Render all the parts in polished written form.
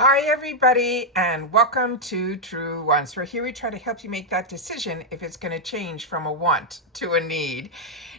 Hi, everybody, and welcome to True Wants. Where here we try to help you make that decision if it's going to change from a want to a need.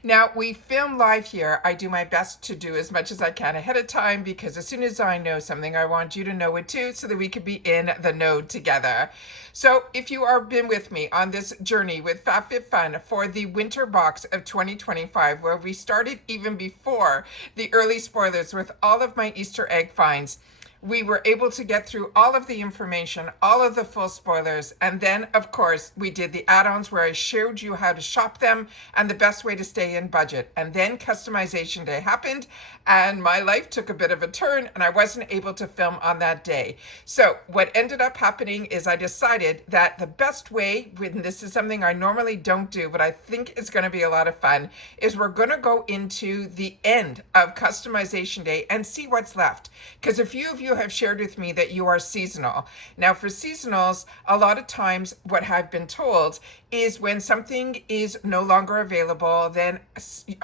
Now, we film live here. I do my best to do as much as I can ahead of time because as soon as I know something, I want you to know it too so that we could be in the know together. So if you are been with me on this journey with FabFitFun for the winter box of 2025, where we started even before the early spoilers with all of my Easter egg finds, we were able to get through all of the information, all of the full spoilers, and then, of course, we did the add-ons where I showed you how to shop them and the best way to stay in budget. And then customization day happened, and my life took a bit of a turn, and I wasn't able to film on that day. So what ended up happening is I decided that the best way, when this is something I normally don't do, but I think is going to be a lot of fun, is we're going to go into the end of customization day and see what's left. Because a few of you have shared with me that you are seasonal. Now, for seasonals, a lot of times what I've been told is when something is no longer available, then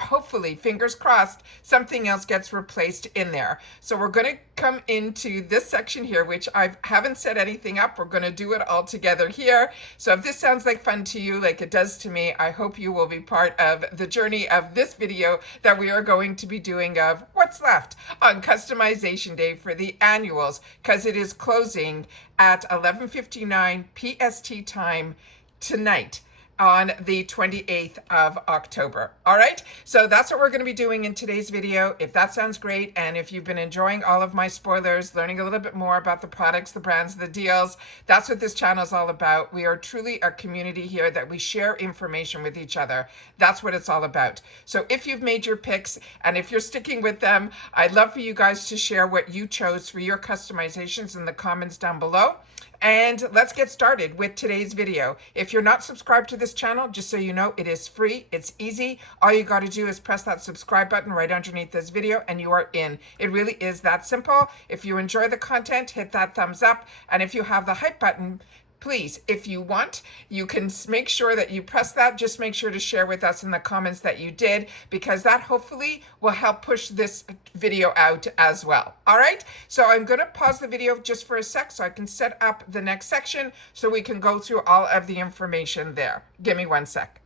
hopefully, fingers crossed, something else gets replaced in there. So we're going to come into this section here, which I haven't set anything up. We're going to do it all together here. So if this sounds like fun to you, like it does to me, I hope you will be part of the journey of this video that we are going to be doing of what's left on customization day for the annuals, because it is closing at 11:59 PST time tonight on the 28th of October. All right, so that's what we're going to be doing in today's video. If that sounds great, and if you've been enjoying all of my spoilers, learning a little bit more about the products, the brands, the deals, that's what this channel is all about. We are truly a community here that we share information with each other. That's what it's all about. So if you've made your picks and if you're sticking with them, I'd love for you guys to share what you chose for your customizations in the comments down below. And let's get started with today's video. If you're not subscribed to this channel, just so you know, it is free. It's easy. All you got to do is press that subscribe button right underneath this video and you are in. It really is that simple. If you enjoy the content, hit that thumbs up. And if you have the hype button, please, if you want, you can make sure that you press that. Just make sure to share with us in the comments that you did, because that hopefully will help push this video out as well. All right, so I'm going to pause the video just for a sec so I can set up the next section so we can go through all of the information there. Give me one sec.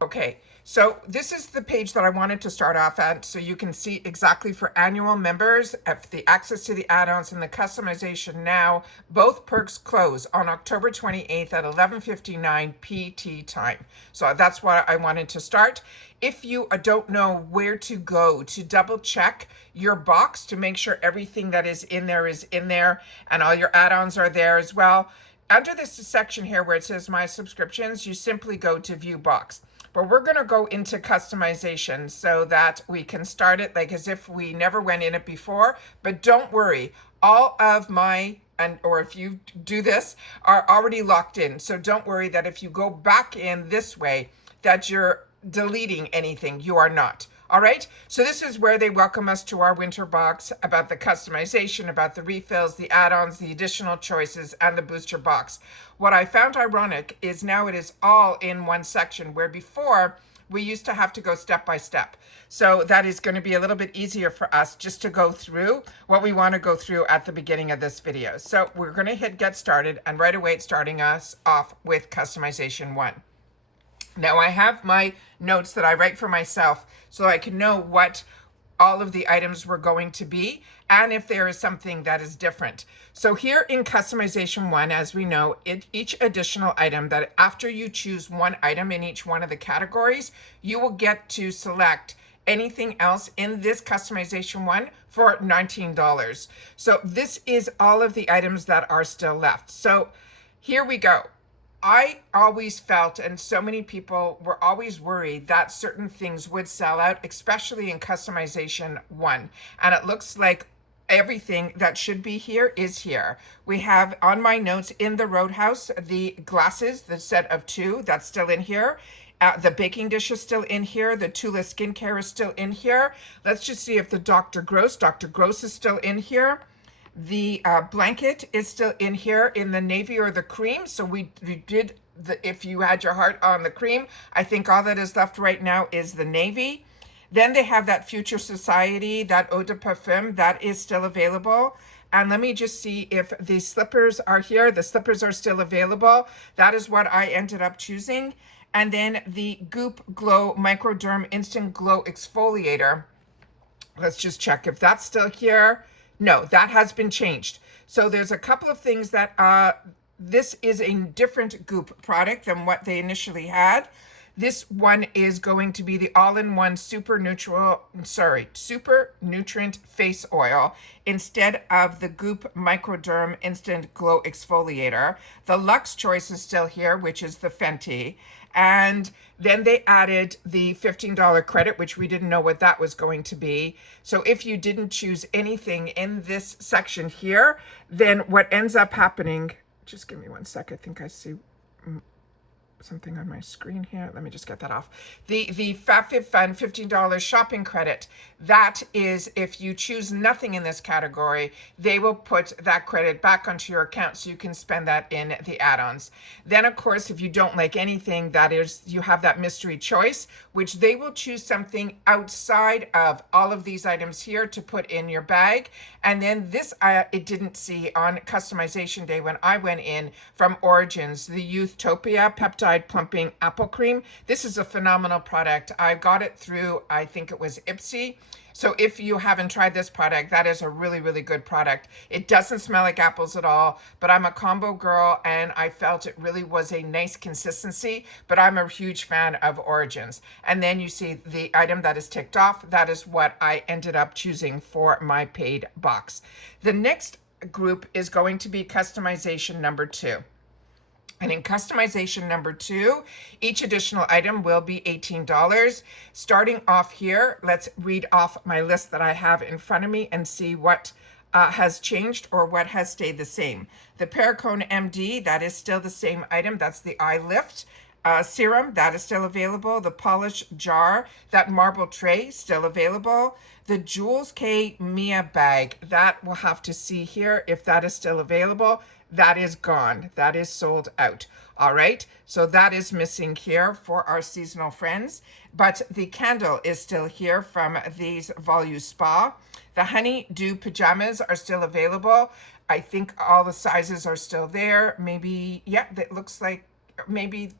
Okay, so this is the page that I wanted to start off at so you can see exactly for annual members, the access to the add-ons and the customization now. Both perks close on October 28th at 11:59 PT time. So that's why I wanted to start. If you don't know where to go to double check your box to make sure everything that is in there and all your add-ons are there as well, under this section here where it says my subscriptions, you simply go to view box. But we're going to go into customization so that we can start it like as if we never went in it before. But don't worry, all of my, or if you do this, are already locked in. So don't worry that if you go back in this way, that you're deleting anything. You are not. All right, so this is where they welcome us to our winter box, about the customization, about the refills, the add-ons, the additional choices, and the booster box. What I found ironic is now it is all in one section, where before we used to have to go step by step. So that is going to be a little bit easier for us just to go through what we want to go through at the beginning of this video. So we're going to hit get started, and right away it's starting us off with customization 1. Now I have my notes that I write for myself so I can know what all of the items were going to be and if there is something that is different. So here in customization 1, as we know, each additional item, that after you choose one item in each one of the categories, you will get to select anything else in this customization 1 for $19. So this is all of the items that are still left. So here we go. I always felt, and so many people were always worried, that certain things would sell out, especially in customization 1. And it looks like everything that should be here is here. We have on my notes in the Roadhouse, the glasses, the set of 2, that's still in here. The baking dish is still in here. The Tula skincare is still in here. Let's just see if the Dr. Gross is still in here. The blanket is still in here in the navy or the cream. So we did, if you had your heart on the cream, I think all that is left right now is the navy. Then they have that Future Society, that Eau de Parfum, that is still available. And let me just see if the slippers are here. The slippers are still available. That is what I ended up choosing. And then the Goop Glow Microderm Instant Glow Exfoliator. Let's just check if that's still here. No, that has been changed. So there's a couple of things that this is a different Goop product than what they initially had. This one is going to be the all-in-one super nutrient face oil instead of the Goop Microderm Instant Glow Exfoliator. The Luxe choice is still here, which is the Fenty. And then they added the $15 credit, which we didn't know what that was going to be. So if you didn't choose anything in this section here, then what ends up happening, just give me one sec, I think I see something on my screen here. Let me just get that off. The FabFitFun $15 shopping credit, that is if you choose nothing in this category, they will put that credit back onto your account so you can spend that in the add-ons. Then of course, if you don't like anything, that is, you have that mystery choice, which they will choose something outside of all of these items here to put in your bag. And then this, it didn't see on customization day when I went in from Origins, the Youthtopia Peptide Plumping Apple Cream. This is a phenomenal product. I got it through, I think it was Ipsy. So if you haven't tried this product, that is a really, really good product. It doesn't smell like apples at all, but I'm a combo girl and I felt it really was a nice consistency, but I'm a huge fan of Origins. And then you see the item that is ticked off. That is what I ended up choosing for my paid box. The next group is going to be customization number 2. And in customization number 2, each additional item will be $18. Starting off here, let's read off my list that I have in front of me and see what has changed or what has stayed the same. The Perricone MD, that is still the same item. That's the eye lift. Serum, that is still available. The polish jar, that marble tray, still available. The Jules K Mia bag, that we'll have to see here if that is still available. That is gone. That is sold out. All right. So that is missing here for our seasonal friends. But the candle is still here from these Volu Spa. The Honey Dew pajamas are still available. I think all the sizes are still there. Maybe, yeah, that looks like maybe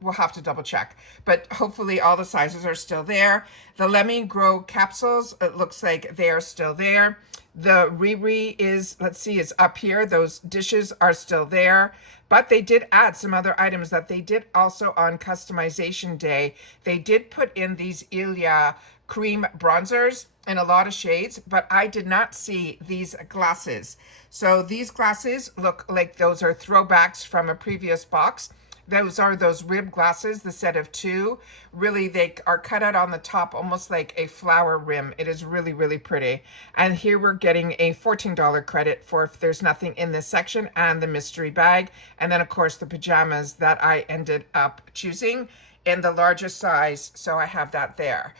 we'll have to double check, but hopefully all the sizes are still there. The Lemon Grow capsules, it looks like they are still there. The Riri is, let's see, is up here. Those dishes are still there, but they did add some other items that they did also on customization day. They did put in these Ilia cream bronzers in a lot of shades, but I did not see these glasses. So these glasses look like those are throwbacks from a previous box. Those are those rib glasses, the set of 2. Really, they are cut out on the top, almost like a flower rim. It is really, really pretty. And here we're getting a $14 credit for if there's nothing in this section, and the mystery bag. And then, of course, the pajamas that I ended up choosing in the largest size. So I have that there.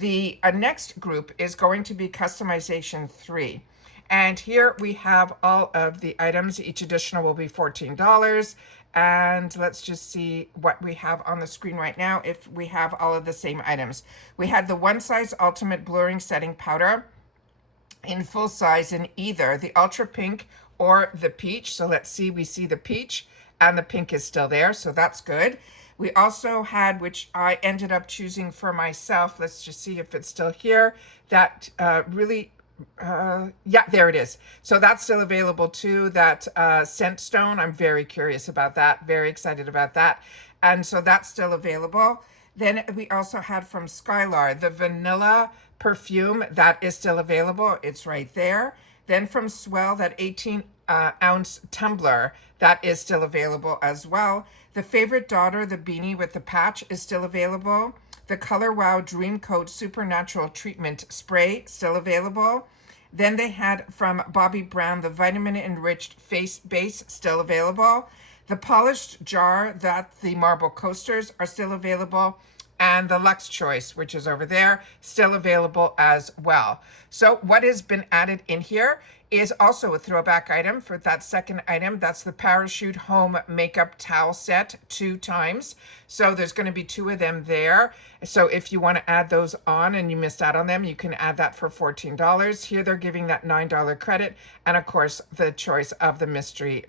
The next group is going to be customization 3. And here we have all of the items. Each additional will be $14. And let's just see what we have on the screen right now if we have all of the same items. We had the One Size Ultimate Blurring Setting Powder in full size in either the Ultra Pink or the Peach. So let's see, we see the peach and the pink is still there, so that's good. We also had, which I ended up choosing for myself, let's just see if it's still here, that yeah, there it is. So that's still available too. That scent stone, I'm very curious about that, very excited about that. And so that's still available. Then we also had from Skylar, the vanilla perfume, that is still available. It's right there. Then from Swell, that 18-ounce tumbler, that is still available as well. The Favorite Daughter, the beanie with the patch, is still available. The Color Wow Dream Coat Supernatural Treatment Spray, still available. Then they had from Bobbi Brown, the Vitamin Enriched Face Base, still available. The Polished Jar, that the marble coasters are still available. and the Luxe Choice, which is over there, still available as well. So what has been added in here is also a throwback item for that second item. That's the Parachute Home Makeup Towel Set 2 times. So there's going to be 2 of them there. So if you want to add those on and you missed out on them, you can add that for $14. Here they're giving that $9 credit, and of course the choice of the mystery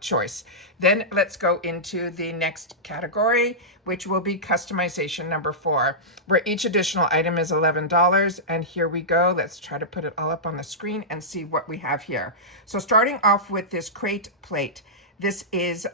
choice. Then let's go into the next category, which will be customization number 4, where each additional item is $11. And here we go. Let's try to put it all up on the screen and see what we have here. So starting off with this crate plate, this is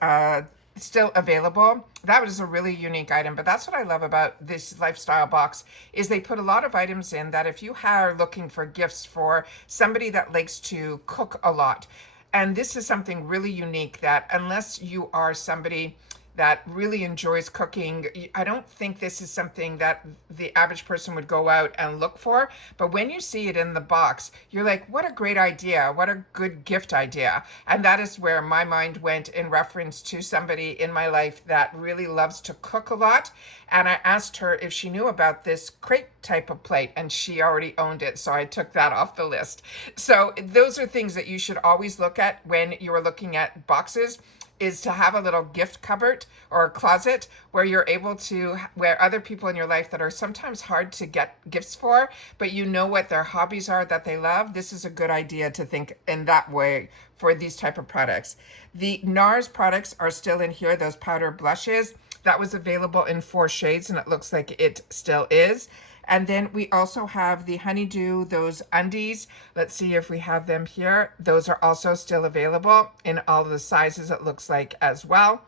still available. That was a really unique item, but that's what I love about this lifestyle box is they put a lot of items in that if you are looking for gifts for somebody that likes to cook a lot, and this is something really unique that unless you are somebody that really enjoys cooking, I don't think this is something that the average person would go out and look for. But when you see it in the box, you're like, what a great idea. What a good gift idea. And that is where my mind went in reference to somebody in my life that really loves to cook a lot. And I asked her if she knew about this crate type of plate, and she already owned it. So I took that off the list. So those are things that you should always look at when you are looking at boxes, is to have a little gift cupboard or a closet where you're able to, where other people in your life that are sometimes hard to get gifts for, but you know what their hobbies are that they love. This is a good idea to think in that way for these type of products. The NARS products are still in here, those powder blushes. That was available in 4 shades, and it looks like it still is. And then we also have the Honeydew, those undies. Let's see if we have them here. Those are also still available in all of the sizes, it looks like, as well.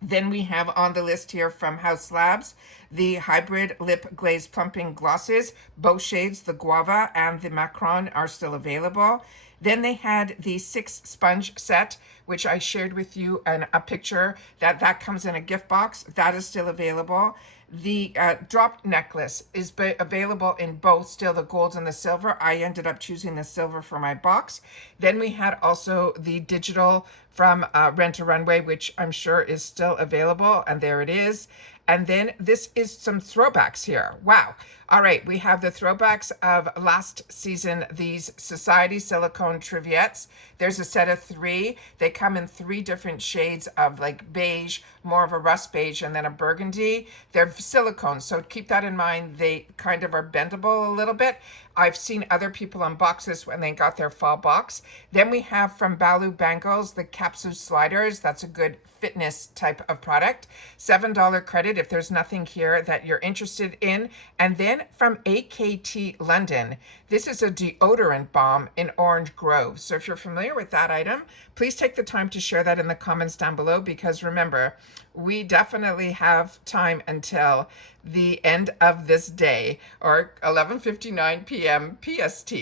Then we have on the list here from House Labs, the Hybrid Lip Glaze Plumping Glosses. Both shades, the Guava and the Macron, are still available. Then they had the 6 sponge set, which I shared with you a picture that comes in a gift box. That is still available. The drop necklace is available in both, still the gold and the silver. I ended up choosing the silver for my box. Then we had also the digital from Rent a Runway, which I'm sure is still available, and there it is. And then this is some throwbacks here. Wow. All right, we have the throwbacks of last season, these Society Silicone Triviettes. There's a set of 3. They come in 3 different shades of like beige, more of a rust beige, and then a burgundy. They're silicone, so keep that in mind. They kind of are bendable a little bit. I've seen other people unbox this when they got their fall box. Then we have from Balu Bangles, the Capsu Sliders. That's a good fitness type of product. $7 credit if there's nothing here that you're interested in. And then from AKT London, this is a deodorant balm in Orange Grove. So if you're familiar with that item, please take the time to share that in the comments down below, because remember, we definitely have time until the end of this day, or 11:59 p.m. PST,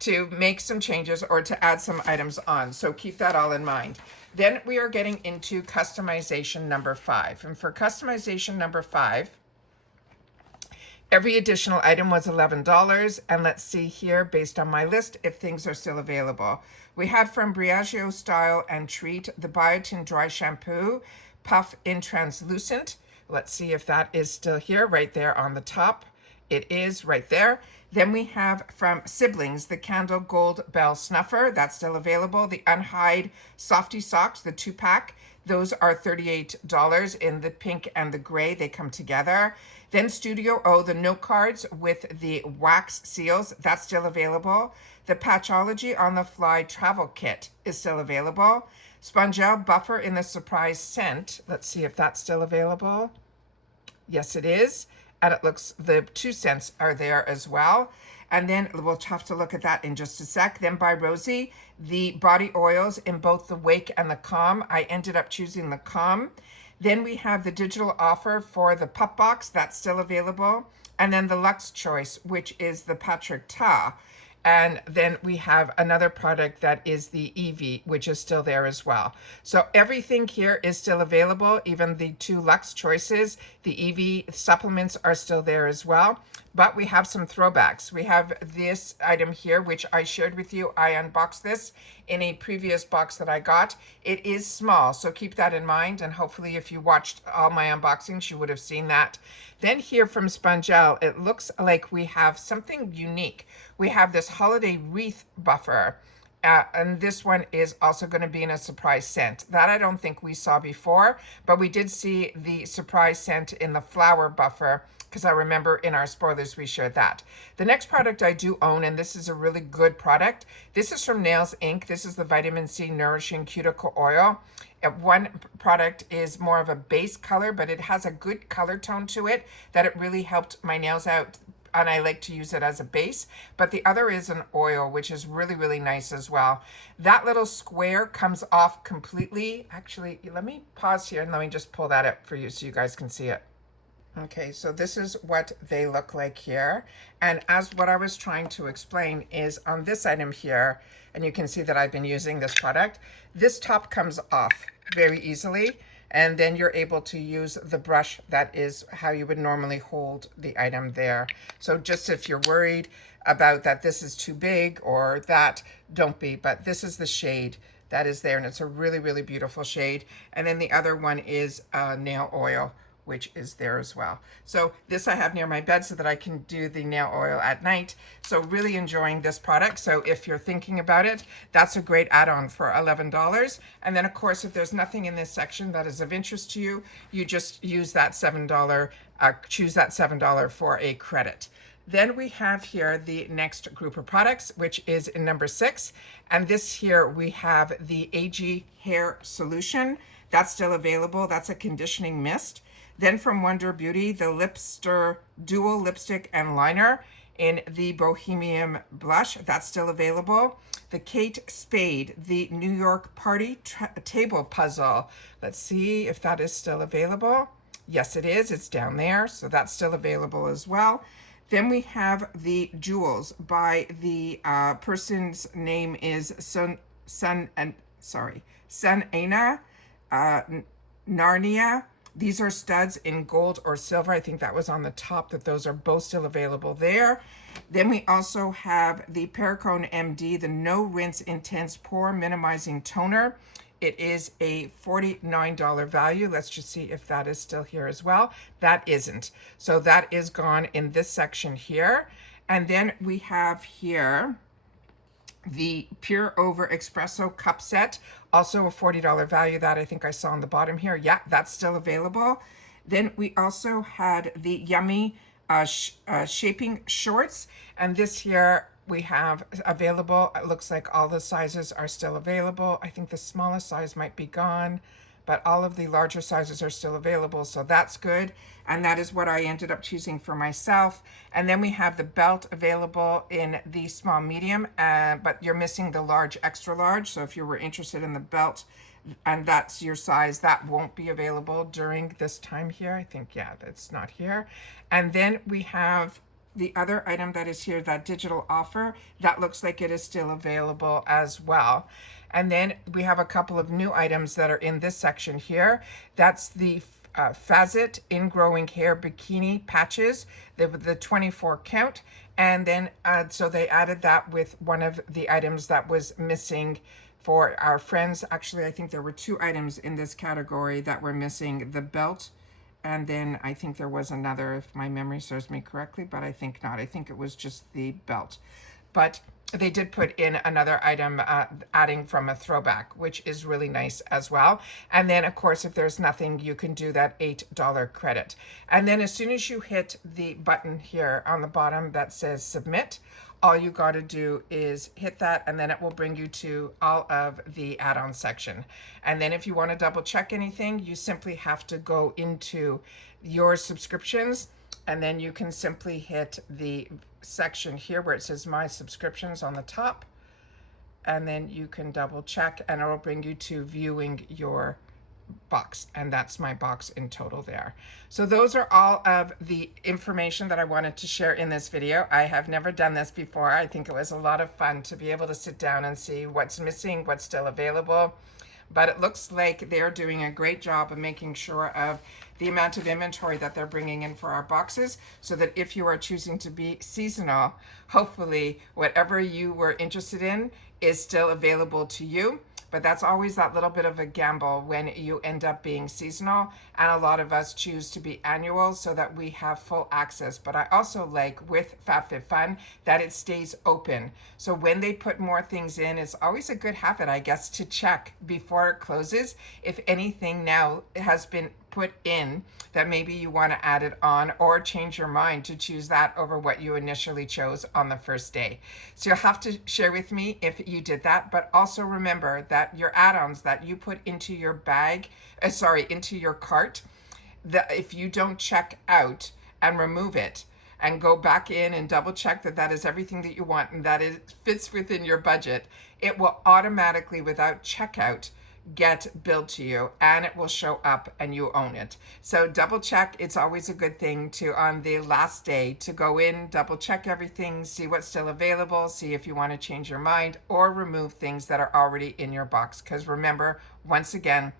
to make some changes or to add some items on. So keep that all in mind. Then we are getting into customization number 5. And for customization number 5, every additional item was $11. And let's see here, based on my list, if things are still available. We had from Briogeo Style and Treat the Biotin Dry Shampoo, Puff in Translucent. Let's see if that is still here, right there on the top. It is right there. Then we have from Siblings, the Candle Gold Bell Snuffer. That's still available. The Unhide Softy Socks, the 2-pack. Those are $38 in the pink and the gray. They come together. Then Studio O, the note cards with the wax seals. That's still available. The Patchology On the Fly Travel Kit is still available. Spongelle Buffer in the Surprise Scent. Let's see if that's still available. Yes, it is. And it looks, the 2 scents are there as well. And then we'll have to look at that in just a sec. Then by Rosie, the body oils in both the Wake and the Calm. I ended up choosing the Calm. Then we have the digital offer for the Pup Box. That's still available. And then the Luxe Choice, which is the Patrick Ta. And then we have another product that is the Evie, which is still there as well. So everything here is still available, even the 2 Luxe Choices. The Evie supplements are still there as well. But we have some throwbacks. We have this item here, which I shared with you. I unboxed this in a previous box that I got. It is small, so keep that in mind. And hopefully if you watched all my unboxings, you would have seen that. Then here from Spongel, it looks like we have something unique. We have this holiday wreath buffer. And this one is also going to be in a surprise scent. That I don't think we saw before, but we did see the surprise scent in the flower buffer, because I remember in our spoilers we shared that. The next product I do own, and this is a really good product. This is from Nails Inc. This is the Vitamin C Nourishing Cuticle Oil. One product is more of a base color, but it has a good color tone to it that it really helped my nails out, and I like to use it as a base. But the other is an oil, which is really, really nice as well. That little square comes off completely. Actually, let me pause here and let me just pull that up for you so you guys can see it. Okay, so this is what they look like here. And as what I was trying to explain is on this item here, and you can see that I've been using this product, this top comes off very easily. And then you're able to use the brush that is how you would normally hold the item there. So just if you're worried about that this is too big or that, don't be, but this is the shade that is there, and it's a really, really beautiful shade. And then the other one is nail oil, which is there as well. So this I have near my bed so that I can do the nail oil at night. So really enjoying this product. So if you're thinking about it, that's a great add-on for $11. And then of course, if there's nothing in this section that is of interest to you, you just use that $7, choose that $7 for a credit. Then we have here the next group of products, which is in number 6. And this here we have the AG Hair Solution. That's still available. That's a conditioning mist. Then from Wonder Beauty, the Lipster Dual Lipstick and Liner in the Bohemian Blush. That's still available. The Kate Spade, the New York Party Table Puzzle. Let's see if that is still available. Yes, it is. It's down there. So that's still available as well. Then we have the Jewels by the person's name is Sunana Narnia. These are studs in gold or silver. I think that was on the top, that those are both still available there. Then we also have the Perricone MD, the No Rinse Intense Pore Minimizing Toner. It is a $49 value. Let's just see if that is still here as well. That isn't. So that is gone in this section here. And then we have here the Pure Over Espresso Cup Set, also a $40 value. That I think I saw on the bottom here. Yeah, that's still available. Then we also had the Yummy Shaping Shorts, and this here we have available. It looks like all the sizes are still available. I think the smallest size might be gone, but all of the larger sizes are still available, so that's good. And that is what I ended up choosing for myself. And then we have the belt available in the small medium, but you're missing the large extra large. So if you were interested in the belt and that's your size, that won't be available during this time here. I think, yeah, that's not here. And then we have the other item that is here, that digital offer, that looks like it is still available as well. And then we have a couple of new items that are in this section here. That's the Facet Ingrowing Hair Bikini Patches, the 24 count. And then, so they added that with one of the items that was missing for our friends. Actually, I think there were 2 items in this category that were missing, the belt. And then I think there was another, if my memory serves me correctly, but I think not. I think it was just the belt. But they did put in another item adding from a throwback, which is really nice as well. And then, of course, if there's nothing, you can do that $8 credit. And then as soon as you hit the button here on the bottom that says submit, all you got to do is hit that, and then it will bring you to all of the add-on section. And then if you want to double check anything, you simply have to go into your subscriptions, and then you can simply hit the section here where it says my subscriptions on the top, and then you can double check and it will bring you to viewing your box, and that's my box in total there. So those are all of the information that I wanted to share in this video. I have never done this before. I think it was a lot of fun to be able to sit down and see what's missing, what's still available. but it looks like they're doing a great job of making sure of the amount of inventory that they're bringing in for our boxes, so that if you are choosing to be seasonal, hopefully whatever you were interested in is still available to you. But that's always that little bit of a gamble when you end up being seasonal, and a lot of us choose to be annual so that we have full access. But I also like with FabFitFun that it stays open. So when they put more things in, it's always a good habit, I guess, to check before it closes if anything now has been put in that maybe you want to add it on, or change your mind to choose that over what you initially chose on the first day. So you'll have to share with me if you did that, but also remember that your add-ons that you put into your bag, into your cart, that if you don't check out and remove it and go back in and double check that that is everything that you want and that it fits within your budget, it will automatically, without checkout, get billed to you, and it will show up and you own it. So double check. It's always a good thing to, on the last day, to go in, double check everything, see what's still available, see if you want to change your mind or remove things that are already in your box. Because remember, once again,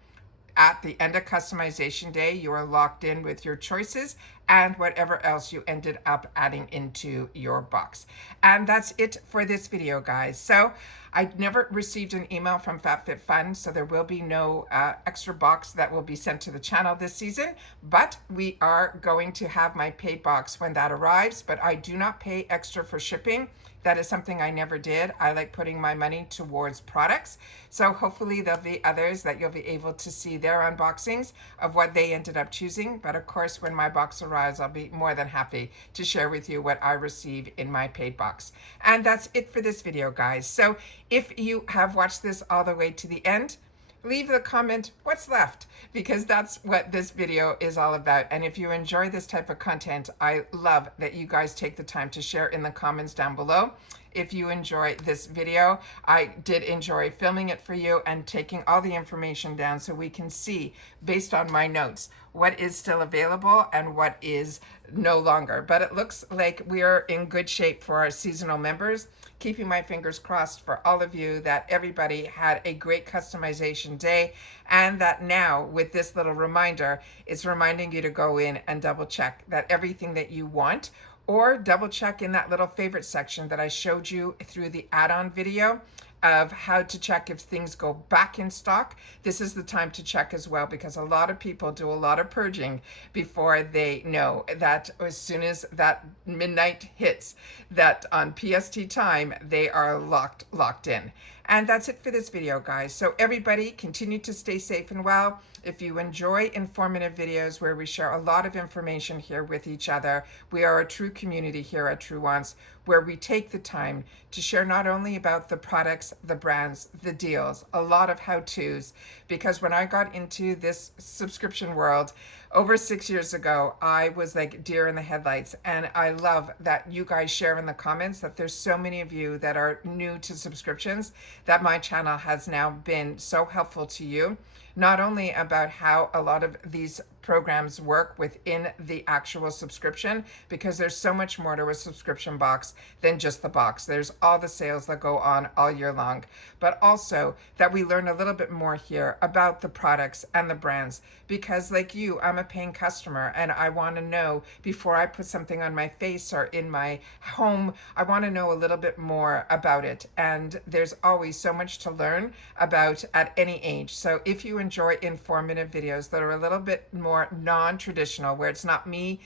at the end of customization day, you are locked in with your choices and whatever else you ended up adding into your box. And that's it for this video, guys. So I never received an email from FabFitFun, so there will be no extra box that will be sent to the channel this season, but we are going to have my paid box when that arrives. But I do not pay extra for shipping. That is something I never did. I like putting my money towards products. So hopefully there'll be others that you'll be able to see their unboxings of what they ended up choosing. But of course, when my box arrives, I'll be more than happy to share with you what I receive in my paid box. And that's it for this video, guys. So if you have watched this all the way to the end, leave the comment what's left, because that's what this video is all about. And if you enjoy this type of content, I love that you guys take the time to share in the comments down below. If you enjoy this video, I did enjoy filming it for you and taking all the information down so we can see, based on my notes, what is still available and what is no longer. But it looks like we are in good shape for our seasonal members. Keeping my fingers crossed for all of you that everybody had a great customization day, and that now with this little reminder, it's reminding you to go in and double check that everything that you want, or double check in that little favorite section that I showed you through the add-on video of how to check if things go back in stock. This is the time to check as well, because a lot of people do a lot of purging before they know that as soon as that midnight hits, that on PST time, they are locked in. And that's it for this video, guys. So everybody continue to stay safe and well. If you enjoy informative videos where we share a lot of information here with each other, we are a true community here at True Wants, where we take the time to share not only about the products, the brands, the deals, a lot of how-tos, because when I got into this subscription world over 6 years ago, I was like deer in the headlights. And I love that you guys share in the comments that there's so many of you that are new to subscriptions, that my channel has now been so helpful to you, not only about how a lot of these programs work within the actual subscription, because there's so much more to a subscription box than just the box. There's all the sales that go on all year long, but also that we learn a little bit more here about the products and the brands, because like you, I'm a paying customer and I want to know before I put something on my face or in my home, I want to know a little bit more about it. And there's always so much to learn about at any age. So if you enjoy informative videos that are a little bit more non-traditional, where it's not me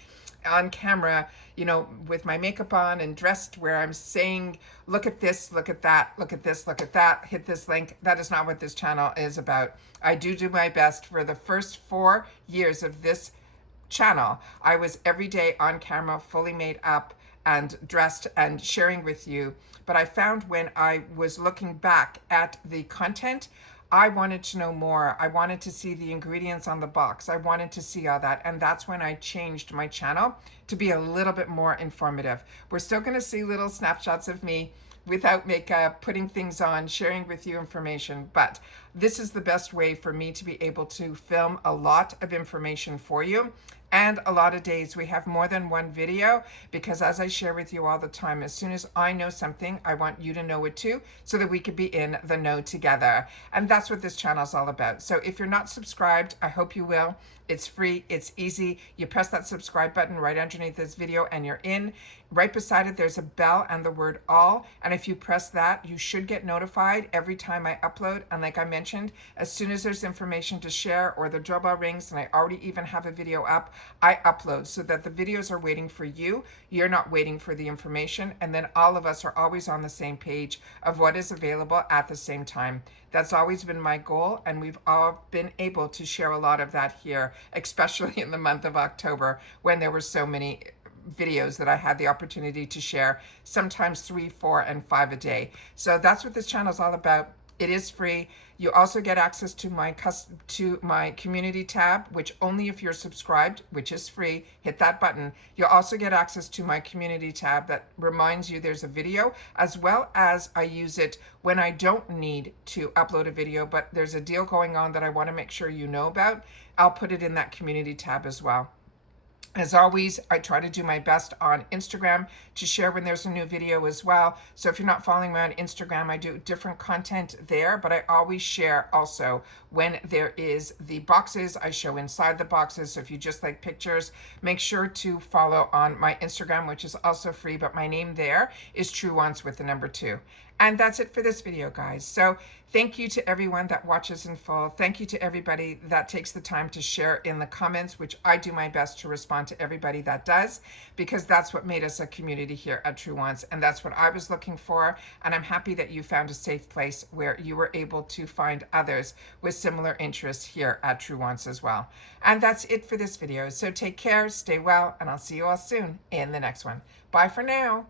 on camera, you know, with my makeup on and dressed, where I'm saying, look at this, look at that, look at this, look at that, hit this link. That is not what this channel is about. I do my best. For the first 4 years of this channel, I was every day on camera, fully made up and dressed and sharing with you. But I found when I was looking back at the content, I wanted to know more. I wanted to see the ingredients on the box. I wanted to see all that. And that's when I changed my channel to be a little bit more informative. We're still going to see little snapshots of me without makeup, putting things on, sharing with you information. But this is the best way for me to be able to film a lot of information for you And a lot of days we have more than one video because, as I share with you all the time, as soon as I know something, I want you to know it too, so that we could be in the know together. And that's what this channel is all about. So if you're not subscribed, I hope you will. It's free, it's easy. You press that subscribe button right underneath this video and you're in. Right beside it, there's a bell and the word all. And if you press that, you should get notified every time I upload. And like I mentioned, as soon as there's information to share or the doorbell rings and I already even have a video up, I upload so that the videos are waiting for you. You're not waiting for the information. And then all of us are always on the same page of what is available at the same time. That's always been my goal, and we've all been able to share a lot of that here, especially in the month of October when there were so many videos that I had the opportunity to share, sometimes 3, 4, and 5 a day. So that's what this channel is all about. It is free. You also get access to my community tab, which only if you're subscribed, which is free, hit that button. You'll also get access to my community tab that reminds you there's a video, as well as I use it when I don't need to upload a video, but there's a deal going on that I want to make sure you know about. I'll put it in that community tab as well. As always, I try to do my best on Instagram to share when there's a new video as well. So if you're not following me on Instagram, I do different content there, but I always share also when there is the boxes. I show inside the boxes. So if you just like pictures, make sure to follow on my Instagram, which is also free, but my name there is True Wants with the number 2. And that's it for this video, guys. So thank you to everyone that watches in full. Thank you to everybody that takes the time to share in the comments, which I do my best to respond to everybody that does, because that's what made us a community here at True Wants, and that's what I was looking for. And I'm happy that you found a safe place where you were able to find others with similar interests here at True Wants as well. And that's it for this video. So take care, stay well, and I'll see you all soon in the next one. Bye for now.